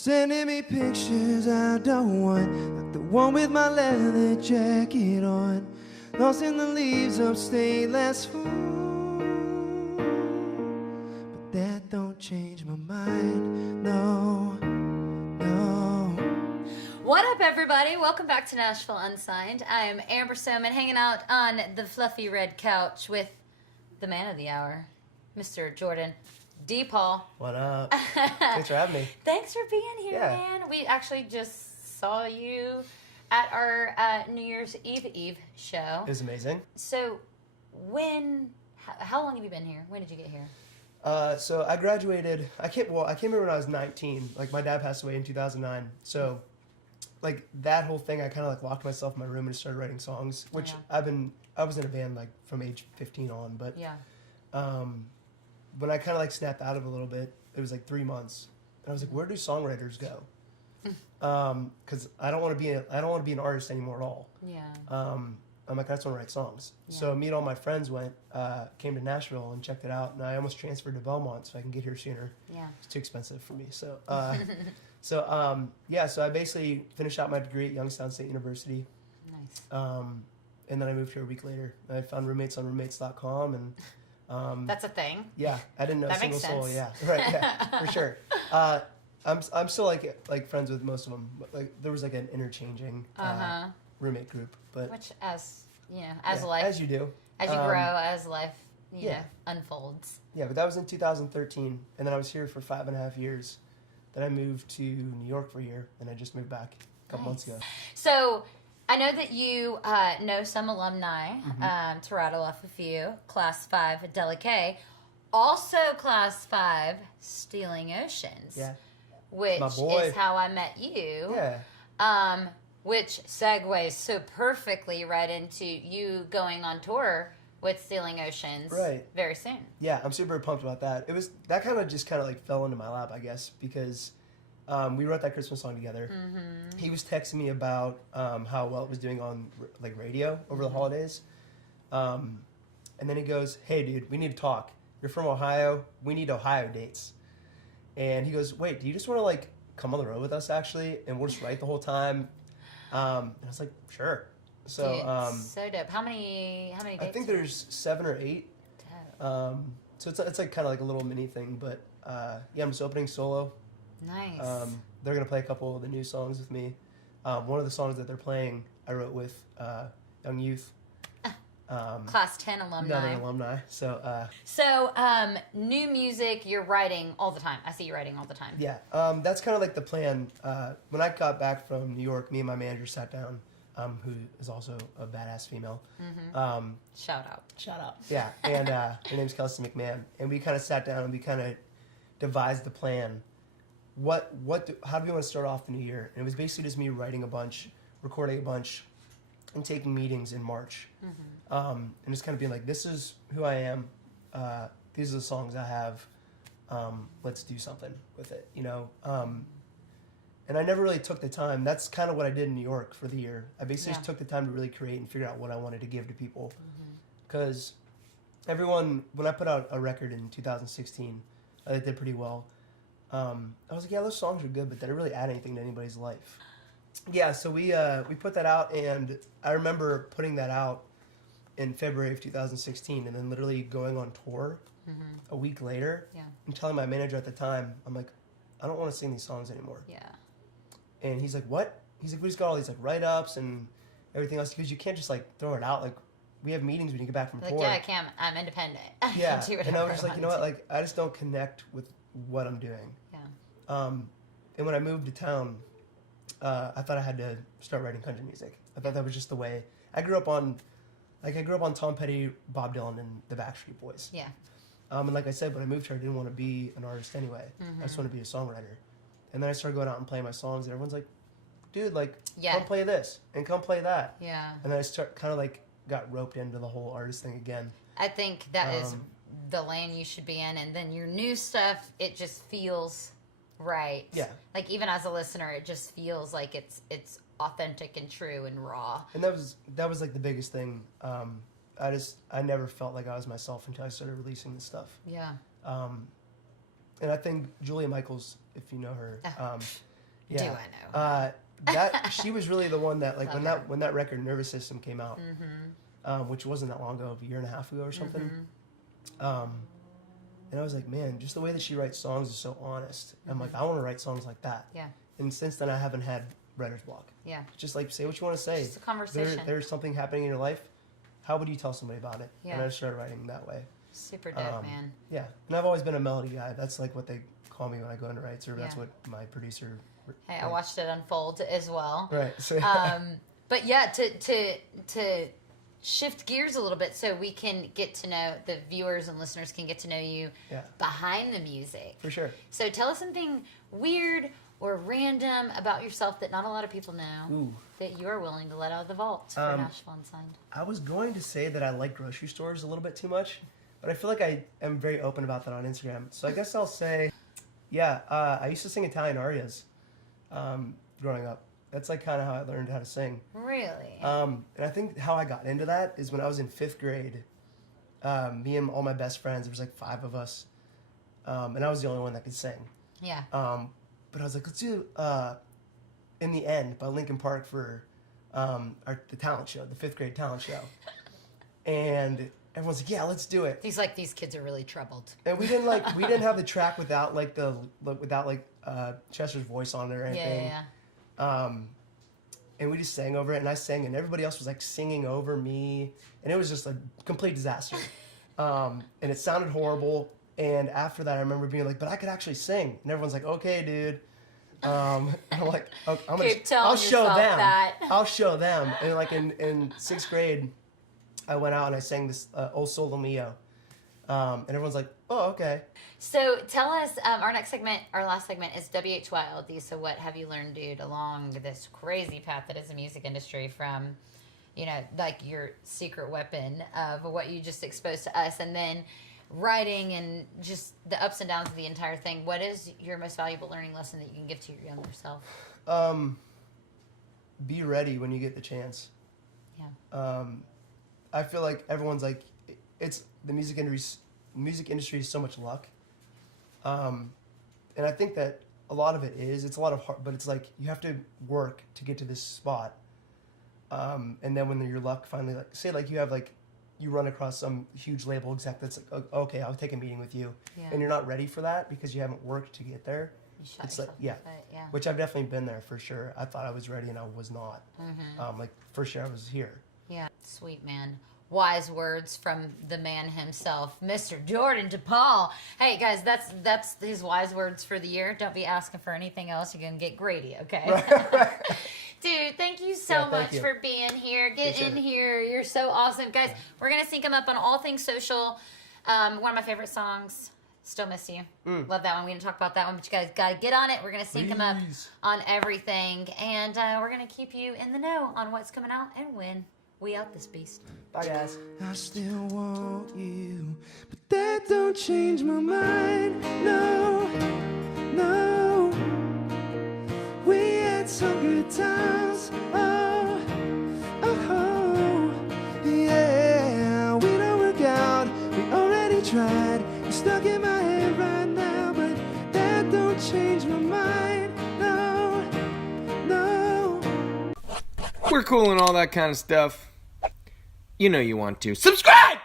Sending me pictures I don't want, like the one with my leather jacket on, lost in the leaves upstate last fall. But that don't change my mind, no, no. What up, everybody? Welcome back to Nashville Unsigned. I am Amber Soman, hanging out on the fluffy red couch with the man of the hour, Mr. Jordan Depaul. What up? Thanks for having me. Thanks for being here, Yeah. man. We actually just saw you at our New Year's Eve show. It was amazing. So, how long have you been here? When did you get here? So I graduated. I came here when I was 19. Like my dad passed away in 2009. So, like that whole thing, I kind of like locked myself in my room and started writing songs. Which Yeah. I was in a band like from age 15 on. But Yeah. When I kind of like snapped out of it a little bit, it was like 3 months, and I was like, where do songwriters go? Because I don't want to be an artist anymore at all. Yeah. I'm like, I just want to write songs. Yeah. So me and all my friends came to Nashville and checked it out, and I almost transferred to Belmont so I can get here sooner. Yeah. It's too expensive for me. So, so I basically finished out my degree at Youngstown State University. Nice. And then I moved here a week later. I found roommates on roommates.com, and That's a thing. yeah, I didn't know That a single makes soul. sense. Yeah, right. Yeah, for sure. I'm still like friends with most of them. But, like there was like an interchanging roommate group, but Which, as life, as you do, as you grow, as life, you yeah. know, unfolds. Yeah, but that was in 2013, and then I was here for 5.5 years. Then I moved to New York for a year, and I just moved back a couple months ago. So, I know that you know some alumni, to rattle off a few. Class 5, Adela Kay. Also Class 5, Stealing Oceans. Yeah, Which my boy. is how I met you. yeah, Which segues so perfectly right into you going on tour with Stealing Oceans Right. very soon. yeah. I'm super pumped about that. It was that kind of like fell into my lap, I guess, because we wrote that Christmas song together. Mm-hmm. He was texting me about how well it was doing on like radio over the holidays, and then he goes, "Hey, dude, we need to talk. You're from Ohio. We need Ohio dates." And he goes, "Wait, do you just want to like come on the road with us actually, and we'll just write the whole time?" And I was like, "Sure." So Dude, so dope. How many dates? I think there's 7 or 8. Dope. So it's like kind of like a little mini thing, but yeah, I'm just opening solo. Nice. They're gonna play a couple of the new songs with me. One of the songs that they're playing, I wrote with Young Youth, Class 10 alumni. another alumni. So So, new music, you're writing all the time. I see you writing all the time. yeah, that's kind of like the plan. When I got back from New York, me and my manager sat down, who is also a badass female. Shout out. Shout out. Yeah, and her name's Kelsey McMahon, and we kind of sat down and we kind of devised the plan. How do we want to start off the new year? And it was basically just me writing a bunch, recording a bunch, and taking meetings in March, and just kind of being like, "This is who I am. These are the songs I have. Let's do something with it," you know. And I never really took the time. That's kind of what I did in New York for the year. I basically just took the time to really create and figure out what I wanted to give to people, because everyone, when I put out a record in 2016, it did pretty well. I was like, yeah, those songs are good, but they didn't really add anything to anybody's life. Yeah, so we put that out, and I remember putting that out in February of 2016, and then literally going on tour a week later, and telling my manager at the time, I'm like, I don't want to sing these songs anymore. Yeah. And he's like, what? He's like, we just got all these like write-ups and everything else, because you can't just like throw it out. Like, we have meetings when you get back from Like, tour. yeah, I can't. I'm independent. I Yeah, can do and I was whatever just like, you know what? Like, I just don't connect with what I'm doing. Yeah. And when I moved to town, I thought I had to start writing country music. I thought that was just the way. I grew up on Tom Petty, Bob Dylan, and the Backstreet Boys. Yeah. And like I said, when I moved here, I didn't want to be an artist anyway. I just wanted to be a songwriter. And then I started going out and playing my songs, and everyone's like, dude, like, come play this and come play that. Yeah. And then I kind of like got roped into the whole artist thing again. I think that is the lane you should be in, and then your new stuff, it just feels right. Yeah. Like, even as a listener, it just feels like it's authentic and true and raw. And that was like the biggest thing. I never felt like I was myself until I started releasing this stuff. Yeah. And I think Julia Michaels, if you know her, Yeah. Do I know? That she was really the one that like Love when her. when that record Nervous System came out, Mm-hmm. which wasn't that long ago, a year and a half ago or something. Mm-hmm. And I was like, man, just the way that she writes songs is so honest. I'm like, I want to write songs like that. Yeah. And since then, I haven't had writer's block. Yeah. Just like say what you want to say. Just a conversation. There's something happening in your life. How would you tell somebody about it? Yeah. And I just started writing that way. Super dope, man. Yeah. And I've always been a melody guy. That's like what they call me when I go into writes, or that's Yeah. what my producer. Hey, I watched it unfold as well. Right. So, But yeah, to shift gears a little bit so we can get to know the viewers and listeners can get to know you yeah, behind the music. for sure. So tell us something weird or random about yourself that not a lot of people know Ooh. that you are willing to let out of the vault for Nashville Unsigned. I was going to say that I like grocery stores a little bit too much, but I feel like I am very open about that on Instagram. So I guess I'll say, yeah, I used to sing Italian arias growing up. That's like kind of how I learned how to sing. Really? And I think how I got into that is when I was in 5th grade. Me and all my best friends, there was like 5 of us, and I was the only one that could sing. Yeah. But I was like, let's do In the End by Linkin Park for the talent show, the 5th grade talent show. And everyone's like, yeah, let's do it. These kids are really troubled. And we didn't have the track without Chester's voice on it or anything. Yeah. And we just sang over it, and I sang, and everybody else was like singing over me, and it was just a complete disaster. And it sounded horrible. And after that, I remember being like, "But I could actually sing," and everyone's like, "Okay, dude." And I'm like, okay, I'll show them. I'll show them. And like in 6th grade, I went out and I sang this "O Solo Mio," and everyone's like, "Oh, okay." So tell us, our last segment is WHYLD. So what have you learned, dude, along this crazy path that is the music industry from, like your secret weapon of what you just exposed to us, and then writing and just the ups and downs of the entire thing. What is your most valuable learning lesson that you can give to your younger self? Be ready when you get the chance. Yeah. I feel like everyone's like, it's the music industry is so much luck. And I think that a lot of it's a lot of hard, but it's like you have to work to get to this spot. And then when your luck finally, like, say like you run across some huge label exec that's like, okay, I'll take a meeting with you. Yeah. And you're not ready for that because you haven't worked to get there. You shot It's like, yourself yeah, in the foot, yeah. which I've definitely been there for sure. I thought I was ready and I was not. Mm-hmm. Like first year I was here. Yeah, sweet man. Wise words from the man himself, Mr. Jordan Depaul. Hey guys, that's his wise words for the year. Don't be asking for anything else. You're gonna get Grady, okay? Right. Dude, thank you so much for being here. Get in here. You're so awesome, guys. We're gonna sync him up on all things social. One of my favorite songs. Still Miss You. Love that one. We didn't talk about that one, but you guys got to get on it. We're going to sync them up on everything. And we're going to keep you in the know on what's coming out and when. We out this beast. Bye, guys. I still want you, but that don't change my mind. No, no. We had some good times. Oh, oh, yeah. We don't work out. We already tried. You're stuck in my head right now, but that don't change my mind. No, no. We're cool and all that kind of stuff. You know you want to. Subscribe!